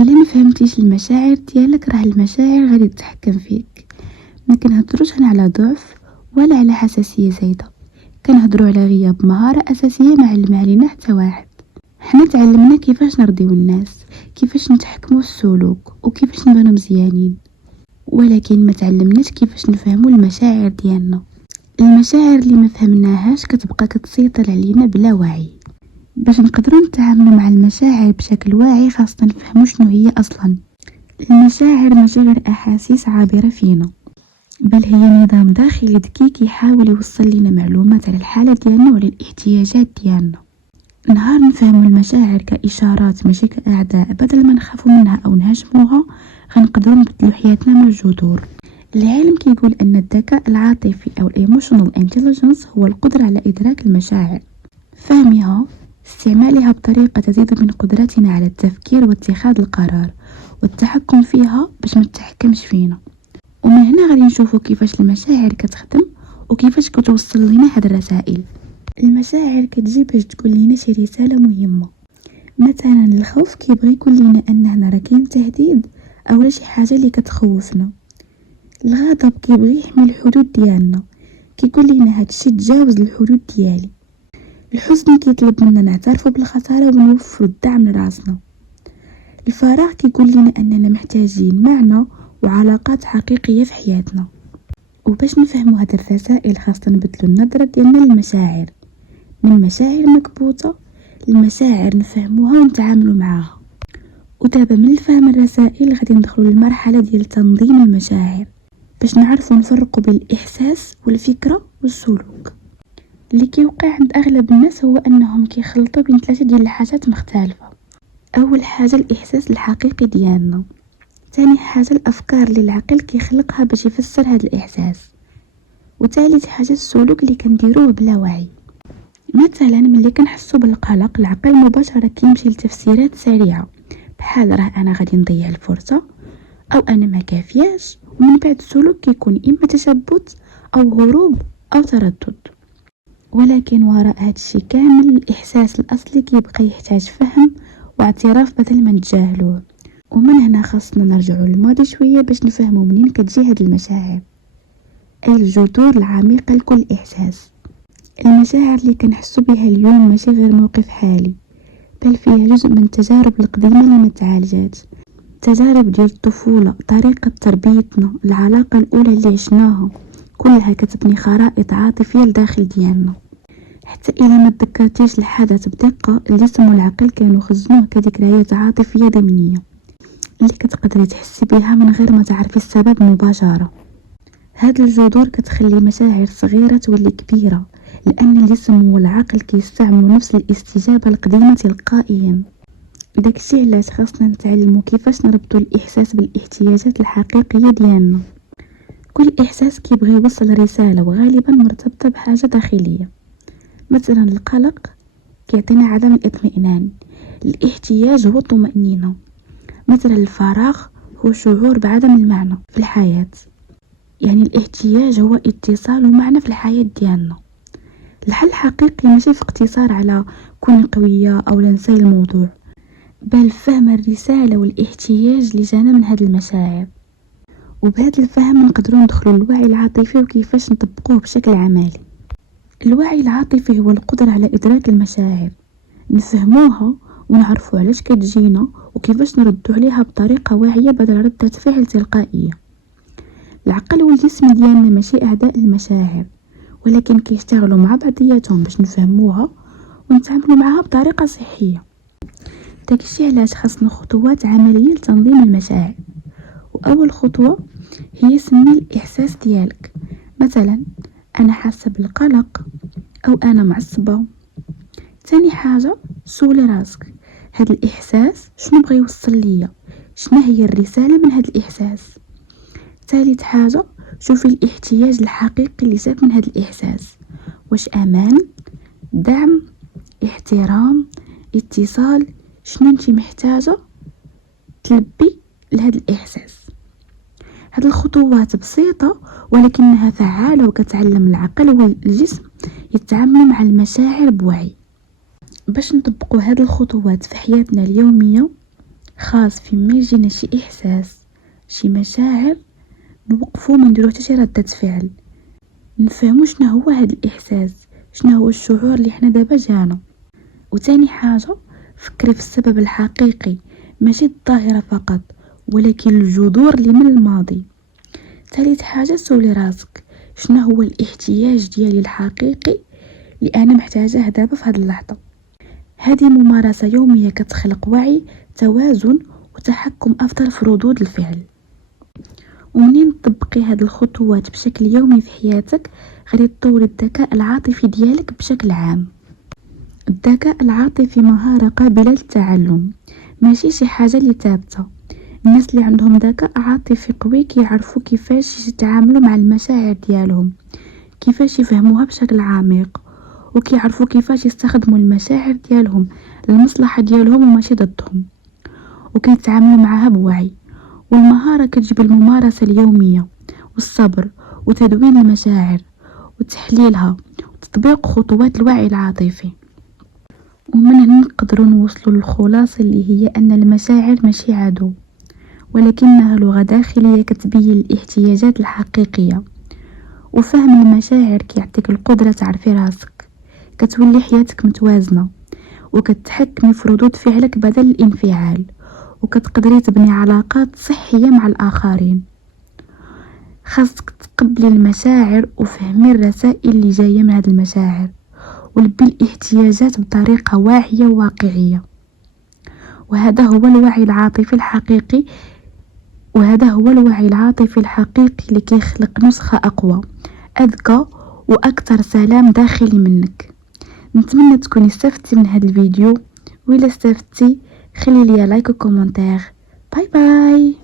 الا ما فهمتيش المشاعر ديالك راه المشاعر غادي تتحكم فيك. ما كنهضروش هنا على ضعف ولا على حساسيه زايده، كنهضروا على غياب مهاره اساسيه ما علم علينا حتى واحد. حنا تعلمنا كيفاش نرضيو الناس، كيفاش نتحكموا في السلوك وكيفاش نبانو مزيانين، ولكن ما تعلمناش كيفاش نفهموا المشاعر ديالنا. المشاعر اللي ما فهمناهاش كتبقى كتسيطر علينا بلا وعي. باش نقدروا نتعاملوا مع المشاعر بشكل واعي خاصنا نفهموا شنو هي اصلا. المشاعر ماشي غير احاسيس عابره فينا، بل هي نظام داخلي ذكي كيحاول يوصل لنا معلومات على الحاله ديالنا وعلى الاحتياجات ديالنا. نهار نفهموا المشاعر كاشارات ماشي كاعداء، بدل ما نخافوا منها او نهاجموها غنقدروا نبدلوا حياتنا من الجذور. العلم كيقول ان الذكاء العاطفي او الايموشنال انتليجنس هو القدره على ادراك المشاعر، فهمها، استعمالها بطريقه تزيد من قدرتنا على التفكير واتخاذ القرار والتحكم فيها باش ما تتحكمش فينا. ومن هنا غادي نشوفوا كيفاش المشاعر كتخدم وكيفاش كتوصل لنا هاد الرسائل. المشاعر كتجي باش تقول لنا شي رساله مهمه. مثلا الخوف كيبغي يقول لنا ان هنا راه كاين تهديد او شي حاجه اللي كتخوفنا. الغضب كيبغي يحمي الحدود ديالنا، كيقول لنا هادشي تجاوز الحدود ديالي. الحزن كيطلب منا نعترفوا بالخساره ونوفروا الدعم لراسنا. الفراغ كيقول لنا اننا محتاجين معنى وعلاقات حقيقيه في حياتنا. وباش نفهموا هاد الرسائل خاصنا نبدلوا النظره ديالنا للمشاعر، من مشاعر مكبوته المشاعر نفهموها ونتعاملوا معاها. ودابا من فهم الرسائل غادي ندخلوا للمرحله ديال تنظيم المشاعر باش نعرفوا نفرقوا بين الاحساس والفكره والسلوك. اللي كيوقع عند اغلب الناس هو انهم كيخلطوا بين ثلاثه ديال الحاجات مختلفه. اول حاجه الاحساس الحقيقي ديالنا، ثاني حاجه الافكار اللي العقل كيخلقها باش يفسر هذا الاحساس، وثالث حاجه السلوك اللي كنديروه بلا وعي. مثلا ملي كنحسوا بالقلق العقل مباشره كيمشي لتفسيرات سريعه بحال راه انا غادي نضيع الفرصه او انا ما كافياش، ومن بعد السلوك كيكون اما تشبت او هروب او تردد. ولكن وراء هذا الشيء كامل الاحساس الاصلي كيبقى يحتاج فهم واعتراف بدل ما نتجاهلوه. ومن هنا خاصنا نرجعوا للماضي شويه باش نفهموا منين كتجي هاد المشاعر، اي الجذور العميقه لكل احساس. المشاعر اللي كنحسوا بها اليوم ماشي غير موقف حالي، بل فيها جزء من التجارب القديمه اللي ما تعالجات. تجارب ديال الطفوله، طريقه تربيتنا، العلاقه الاولى اللي عشناها، كلها كتبني خرائط عاطفيه لداخل ديالنا. حتى إلا ما تذكرتيش الحدث بدقة، الجسم والعقل كانوا خزنوه كذكريات عاطفية ضمنية اللي كتقدري تحسي بها من غير ما تعرفي السبب مباشرة. هاد الجذور كتخلي مشاعر صغيرة تولي كبيرة، لأن الجسم والعقل كيستعملوا نفس الاستجابة القديمة تلقائيا. داكشي علاش خاصنا نتعلموا كيفاش نربطوا الإحساس بالاحتياجات الحقيقية ديالنا. كل إحساس كيبغي يوصل رسالة وغالبا مرتبطة بحاجة داخلية. مثلا القلق كيعطينا عدم الاطمئنان، الاحتياج هو الطمأنينة. مثلا الفراغ هو شعور بعدم المعنى في الحياة، يعني الاحتياج هو اتصال ومعنى في الحياة ديالنا. الحل الحقيقي ماشي في اقتصار على كون قوية أو ننسى الموضوع، بل فهم الرسالة والاحتياج اللي جانا من هذه المشاعر. وبهذا الفهم نقدروا ندخلوا الوعي العاطفي وكيفاش نطبقوه بشكل عملي. الوعي العاطفي هو القدرة على إدراك المشاعر، نفهموها ونعرفوا علاش كتجينا وكيفاش نردوا عليها بطريقة واعية بدل ردة فعل تلقائية. العقل والجسم ديالنا ماشي أعداء المشاعر، ولكن كيشتغلوا مع بعضياتهم باش نفهموها ونتعاملوا معها بطريقة صحية. داكشي علاش خاصنا خطوات عملية لتنظيم المشاعر. وأول خطوة هي سمي الإحساس ديالك. مثلا أنا حاسة بالقلق أو أنا معصبة. ثاني حاجة سولي راسك، هاد الإحساس شنو بغى يوصل ليا، شنو هي الرسالة من هاد الإحساس. ثالث حاجة شوفي الاحتياج الحقيقي اللي جاك من هاد الإحساس، واش أمان، دعم، احترام، اتصال، شنو انتي محتاجة تلبي لهاد الإحساس. هاد الخطوات بسيطة ولكنها فعالة وكتعلم العقل والجسم يتعاملوا مع المشاعر بوعي. باش نطبقوا هاد الخطوات في حياتنا اليومية خاص فيما يجينا شي احساس شي مشاعر نوقفو ما نديرو حتى شي ردة فعل، نفهمو شنو هو هاد الاحساس، شنو هو الشعور اللي حنا دابا جانا. وتاني حاجة فكري في السبب الحقيقي، ماشي الظاهرة فقط ولكن الجذور اللي من الماضي. ثالث حاجة سولي راسك شنو هو الاحتياج ديالي الحقيقي اللي انا محتاجاه دابا في هاد اللحظة. هذه ممارسة يومية كتخلق وعي، توازن وتحكم افضل في ردود الفعل. ومنين تطبقي هاد الخطوات بشكل يومي في حياتك غادي تطوري الذكاء العاطفي ديالك بشكل عام. الذكاء العاطفي مهارة قابلة للتعلم، ماشي شي حاجة اللي ثابتة. الناس اللي عندهم ذكاء عاطفي قوي كيعرفوا كيفاش يتعاملوا مع المشاعر ديالهم، كيفاش يفهموها بشكل عميق، وكيعرفوا كيفاش يستخدموا المشاعر ديالهم للمصلحة ديالهم وماشي ضدهم، وكيتعاملوا معها بوعي. والمهارة كتجيب الممارسة اليومية والصبر وتدوين المشاعر وتحليلها وتطبيق خطوات الوعي العاطفي. ومن هنا نقدروا نوصلوا للخلاصة اللي هي أن المشاعر ماشي عدو، ولكنها لغة داخلية كتبين الاحتياجات الحقيقية. وفهم المشاعر كيعطيك القدرة تعرفي راسك، كتولي حياتك متوازنة، وكتحكمي في ردود فعلك بدل الانفعال، وكتقدري تبني علاقات صحية مع الآخرين. خاصك تقبلي المشاعر وفهمي الرسائل اللي جاية من هذه المشاعر، ولبي الاحتياجات بطريقة واعية وواقعية. وهذا هو الوعي العاطفي الحقيقي اللي كيخلق نسخة أقوى، أذكى وأكثر سلام داخلي منك. نتمنى تكوني استفدتي من هذا الفيديو، وإلا استفدتي خلي لي لايك وكومنتير. باي باي.